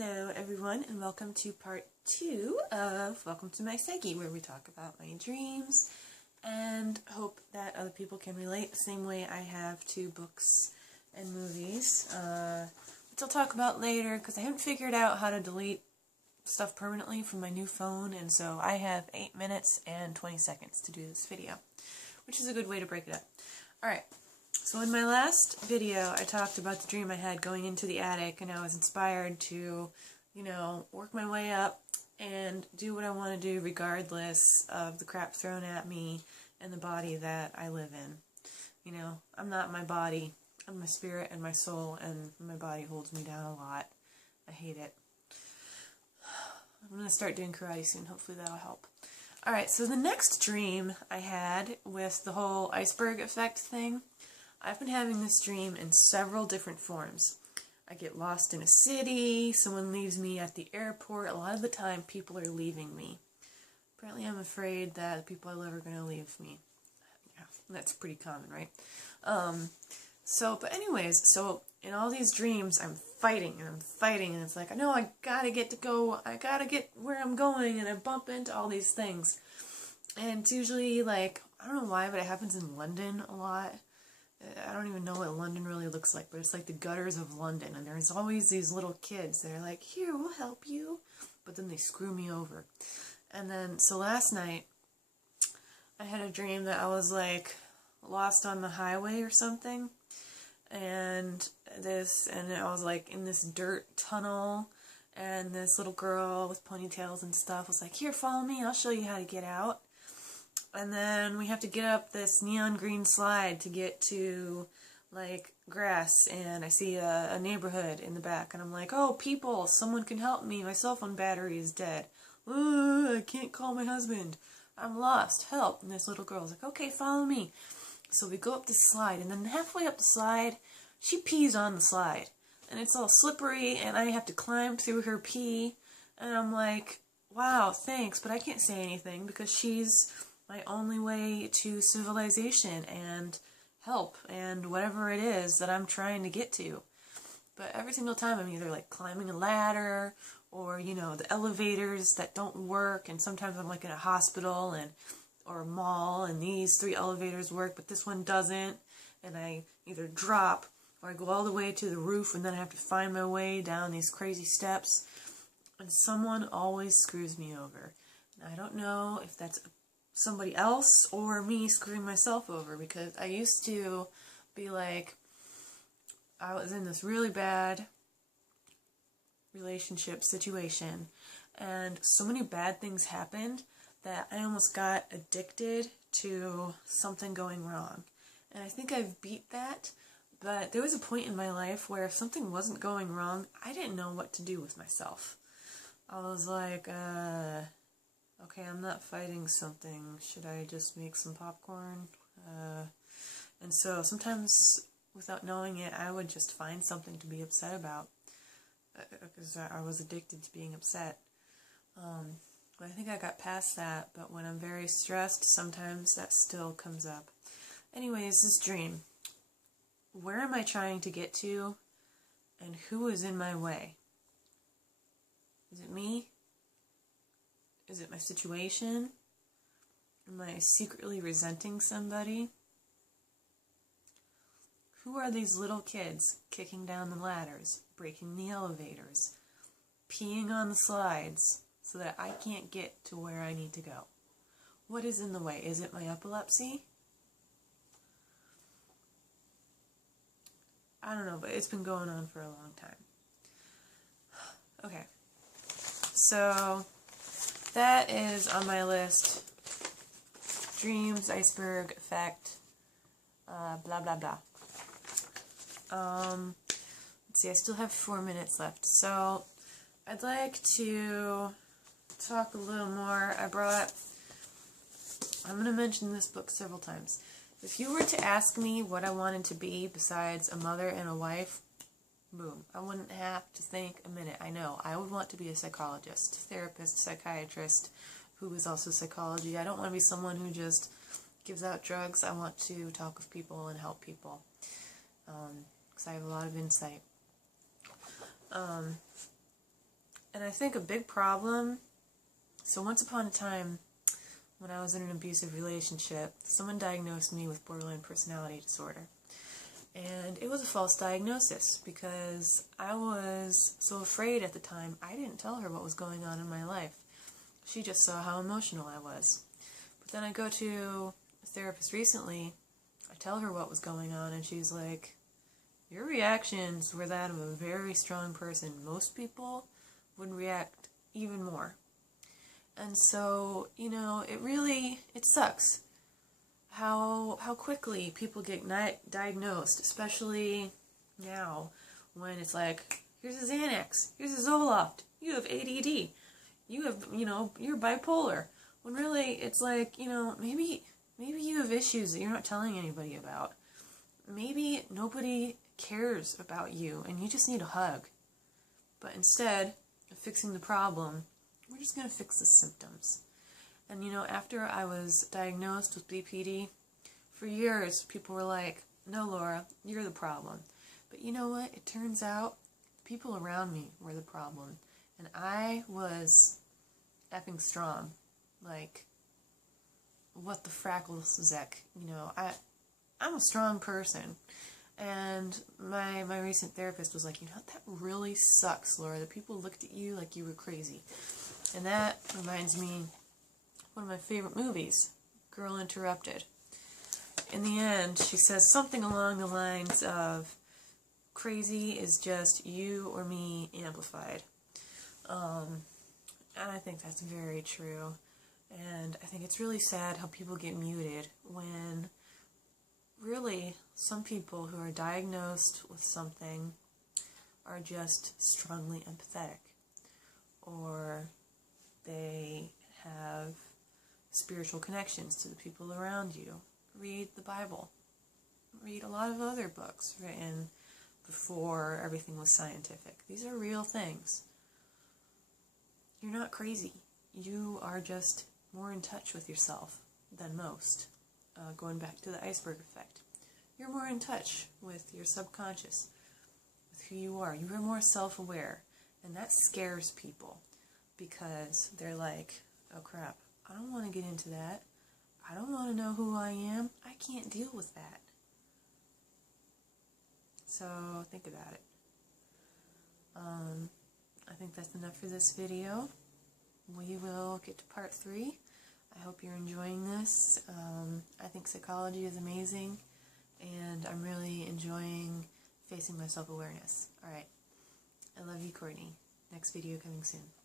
Hello everyone, and welcome to part 2 of Welcome to My Psyche, where we talk about my dreams and hope that other people can relate the same way I have to books and movies, which I'll talk about later because I haven't figured out how to delete stuff permanently from my new phone, and so I have 8 minutes and 20 seconds to do this video, which is a good way to break it up. Alright. So in my last video, I talked about the dream I had going into the attic, and I was inspired to, work my way up and do what I want to do regardless of the crap thrown at me and the body that I live in. I'm not my body. I'm my spirit and my soul, and my body holds me down a lot. I hate it. I'm going to start doing karate soon. Hopefully that'll help. Alright, so the next dream I had with the whole iceberg effect thing, I've been having this dream in several different forms. I get lost in a city, someone leaves me at the airport. A lot of the time, people are leaving me. Apparently, I'm afraid that the people I love are going to leave me. Yeah, that's pretty common, right? But anyways, in all these dreams, I'm fighting, and it's like, I know I gotta get where I'm going, and I bump into all these things. And it's usually, I don't know why, but it happens in London a lot. I don't even know what London really looks like, but it's like the gutters of London, and there's always these little kids that are like, here, we'll help you, but then they screw me over. And then, so last night, I had a dream that I was, lost on the highway or something, and I was, in this dirt tunnel, and this little girl with ponytails and stuff was like, here, follow me, I'll show you how to get out. And then we have to get up this neon green slide to get to, grass, and I see a neighborhood in the back, and I'm like, oh, people, someone can help me, my cell phone battery is dead. I can't call my husband. I'm lost, help. And this little girl's like, okay, follow me. So we go up this slide, and then halfway up the slide, she pees on the slide. And it's all slippery, and I have to climb through her pee, and I'm like, wow, thanks, but I can't say anything because she's my only way to civilization and help and whatever it is that I'm trying to get to. But every single time I'm either climbing a ladder or, the elevators that don't work, and sometimes I'm in a hospital or a mall, and these 3 elevators work but this one doesn't, and I either drop or I go all the way to the roof, and then I have to find my way down these crazy steps, and someone always screws me over. And I don't know if that's somebody else or me screwing myself over, because I used to be I was in this really bad relationship situation, and so many bad things happened that I almost got addicted to something going wrong. And I think I've beat that, but there was a point in my life where if something wasn't going wrong, I didn't know what to do with myself. I was like, okay, I'm not fighting something. Should I just make some popcorn? And so sometimes, without knowing it, I would just find something to be upset about, because I was addicted to being upset. I think I got past that, but when I'm very stressed, sometimes that still comes up. Anyways, this dream. Where am I trying to get to, and who is in my way? Is it me? Is it my situation? Am I secretly resenting somebody? Who are these little kids kicking down the ladders, breaking the elevators, peeing on the slides so that I can't get to where I need to go? What is in the way? Is it my epilepsy? I don't know, but it's been going on for a long time. Okay. So that is on my list. Dreams, iceberg, effect, blah, blah, blah. Let's see, I still have 4 minutes left. So I'd like to talk a little more. I'm going to mention this book several times. If you were to ask me what I wanted to be besides a mother and a wife, boom, I wouldn't have to think a minute. I know, I would want to be a psychologist, therapist, psychiatrist, who is also psychology. I don't want to be someone who just gives out drugs. I want to talk with people and help people, because I have a lot of insight. And I think a big problem, so once upon a time, when I was in an abusive relationship, someone diagnosed me with borderline personality disorder. And it was a false diagnosis because I was so afraid at the time. I didn't tell her what was going on in my life. She just saw how emotional I was. But then I go to a therapist recently. I tell her what was going on, and she's like, your reactions were that of a very strong person. Most people would react even more. And so, it sucks how quickly people get diagnosed, especially now when it's like, here's a Xanax, here's a Zoloft, you have ADD, you have, you're bipolar. When really it's like, maybe you have issues that you're not telling anybody about. Maybe nobody cares about you and you just need a hug. But instead of fixing the problem, we're just going to fix the symptoms. And after I was diagnosed with BPD, for years people were like, no, Laura, you're the problem. But you know what? It turns out people around me were the problem. And I was effing strong. Like, what the frackles, Zek? I'm a strong person. And my recent therapist was like, that really sucks, Laura, that people looked at you like you were crazy. And that reminds me one of my favorite movies, Girl Interrupted. In the end, she says something along the lines of, crazy is just you or me amplified. And I think that's very true. And I think it's really sad how people get muted when really some people who are diagnosed with something are just strongly empathetic, or they have spiritual connections to the people around you. Read the Bible. Read a lot of other books written before everything was scientific. These are real things. You're not crazy. You are just more in touch with yourself than most. Going back to the iceberg effect. You're more in touch with your subconscious, with who you are. You are more self-aware. And that scares people because they're like, oh crap, I don't want to get into that. I don't want to know who I am. I can't deal with that. So think about it. I think that's enough for this video. We will get to part 3. I hope you're enjoying this. I think psychology is amazing, and I'm really enjoying facing my self-awareness. Alright, I love you, Courtney. Next video coming soon.